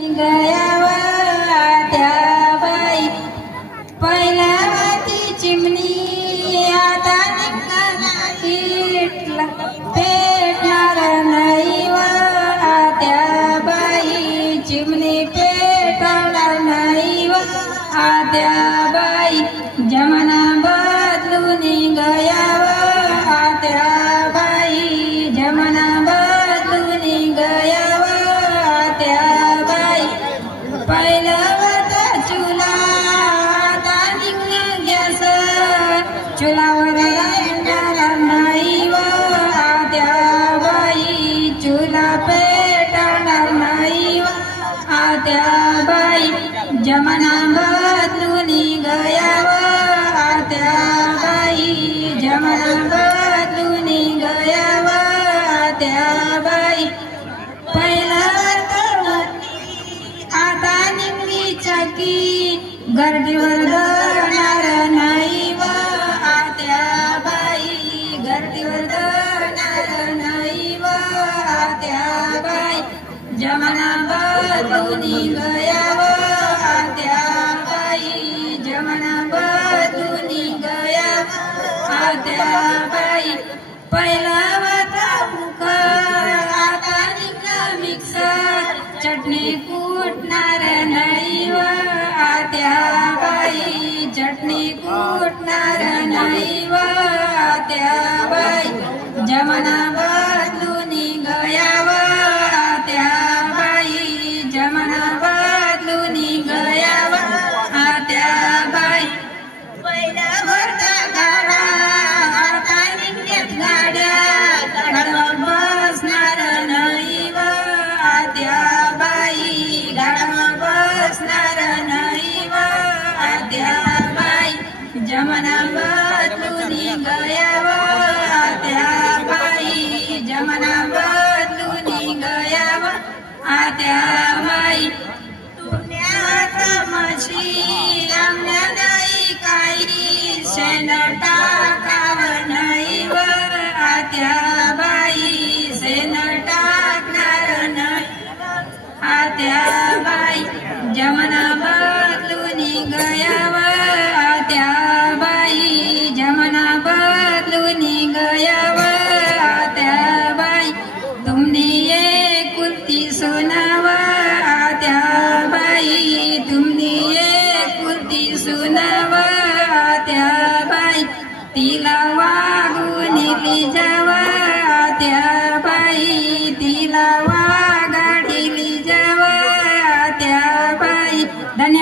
गयावा त्या बाई पहिला ती चिमणी आता निघाला पेटला पेटणार नाही वा त्या बाई चिमणी पेटणार नाही वा त्या बाई जमाना बदलून गयावा त्या बाई जमाना बदलून गयावा त्या बाई पहिला होता चुला आता निघून गॅस चुलावर येणार नाही व त्या बाई चुला पेटणार नाही व त्या बाई जमाना बदलून गयावा त्या बाई जमाना बदलून गयावा त्या बाई पहिला आता निमली चकी गर्दीवर जाणार नाही व त्या बाई गर्दीवर जाणार नाही व त्या बाई जमाना बदलून गयावा त्या बाई जमाना बदलून गयावा त्या बाई पहिला होता मुख आता निघला मिक्सर चटणी कुटणार नाही व त्या बाई चटणी कुटणार नाही व त्या बाई जमाना बदलून गयावा त्या बाई जमाना बदलून गयावा त्या बाई पहिला होता गाडा आता निघण्यात गाड्या गाडवा बसणार नाही व त्या बाई गाडवा बसणार नाही व त्या बाई जमाना बदलून गयावा त्या बाई जमाना बदलून गयावा त्या बाई तुमच्या म्हशी आमल्या नाही काही शेण टाकावं नाही व त्या बाई शेण टाकणार नाही त्या बाई जमाना बदलून गयावा त्या बाई जमाना बदलून गयावा त्या बाई तुमने एकुलती सुनावा त्या बाई तुमने एकुलती सुनावा त्या बाई तिला वागून जावा त्या बाई तिला वागाडीली जावा त्या बाई धन्यवाद।